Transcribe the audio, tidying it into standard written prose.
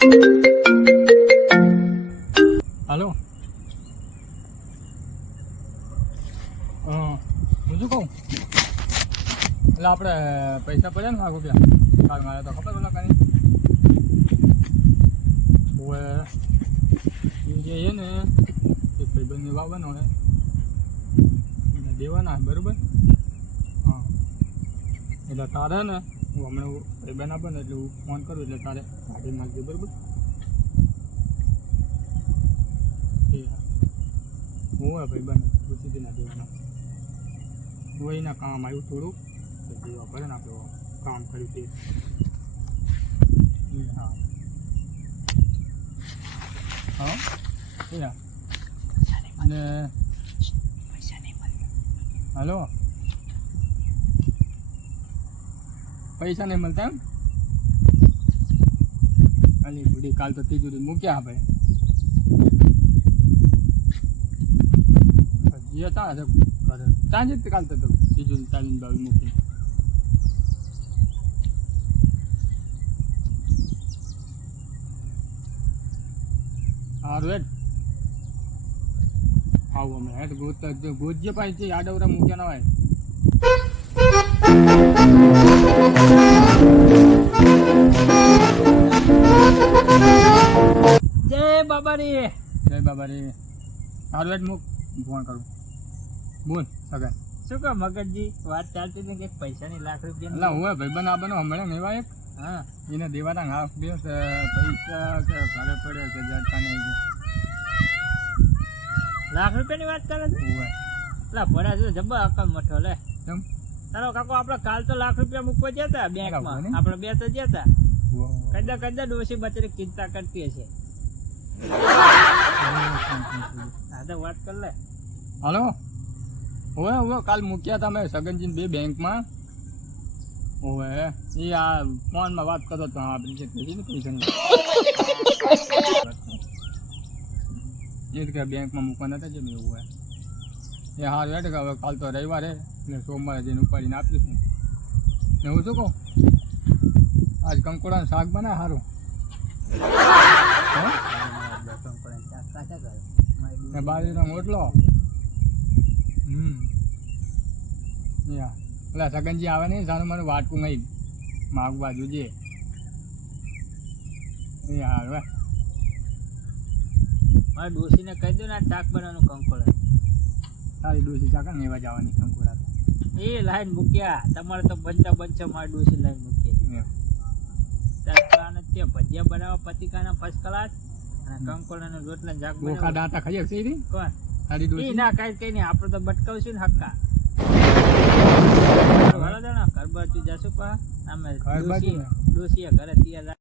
હાલો હું શું કહું એટલે આપણે પૈસા પડ્યા ને રૂપિયા કાલ મારે તો ખબર ઓલા કાંઈ હવે જે છે ને એ ભાઈબંધની વાવવાનો ને એને દેવાના બરાબર. હા એટલે તારે ને હું હમણાં ભાઈબંધ આપે ને એટલે હું ફોન કરું એટલે તારે ગાડી નાખજે બરાબર. હું ભાઈબંધ પૂછી ના દેવાના હું એના કામ આવ્યું થોડુંક દેવા પડે ને આપણે કામ કર્યું તે. હા હા અને હલો પૈસા નહીં મળતા એમ અલી બુડી કાલ તો તિજોરી મૂક્યા ભાઈ જે તારે સાંજે જ કાલ તો તિજોરી ચાલીને બાવી મૂકી સારું હેઠ આવું અમે હેઠ ગોજ્ય પાસે છે આડવરા મૂક્યા ના હોય. જય બાબા રે સારું હેઠ મૂક ફોન કરું બોલ સગન શું કહો મગજજી વાત ચાલતી હતી કે પૈસાની લાખ રૂપિયા એટલે હું ભાઈબંધ આપવાનો હમણાં નેવા એક હા એને દેવાના હાફ દિવસ પૈસા કે ઘરે પડ્યા કે જડતા નહીં લાખ રૂપિયાની વાત કરે છે હોય એટલે ભર્યા છે જબ્બર અકલ મઠો લે કેમ તારો કાકો આપણે કાલ તો લાખ રૂપિયા મૂકવા ગયા હતા બેંકમાં આપણે બે તો ગયા હતા કદા ડોસી બચરી ચિંતા કરતી હશે. હા તો વાત કર લે. હલો હવે કાલ મૂક્યા હતા મેં સગનજી બે બેંકમાં હવે એ આ ફોનમાં વાત કરતો હતો આપણે જે કહી ને પૈસાની એ કે બેંકમાં મૂકવાના હતા જે મેં એવું એ હાર વેઠ હવે કાલ તો રવિવારે એટલે સોમવારે જઈને ઉપાડીને આપીશું ને હું શું કહું આજ કંકોડાનું શાક બનાવે સારું બાજરીનો રોટલો પેલા સગનજી આવે નહીં સારું મારું વાટકું નહીં માગું બાજુ જે એ હાર મારી ડોસીને કહી દો ને આ શાક બનાવવાનું કંકોડા તારી ડોસી ચાકા ને એવા જવાની કંકોડા એ લાઈન મૂક્યા તમારે તો બનતા બનશે મારી ડોસી લાઈન મૂકી ભજીયા બનાવવા પતિકાના ફર્સ્ટ ક્લાસ અને કંકોડાના રોટલા શાક બોખા દાંતા ખાઈ છે કોણ તારી ડોસી ના કઈ નહીં આપણે તો બટકાવશું ને હક્કા ઘર બાજુ જશું પા અમે ડોસી ઘરે તૈયાર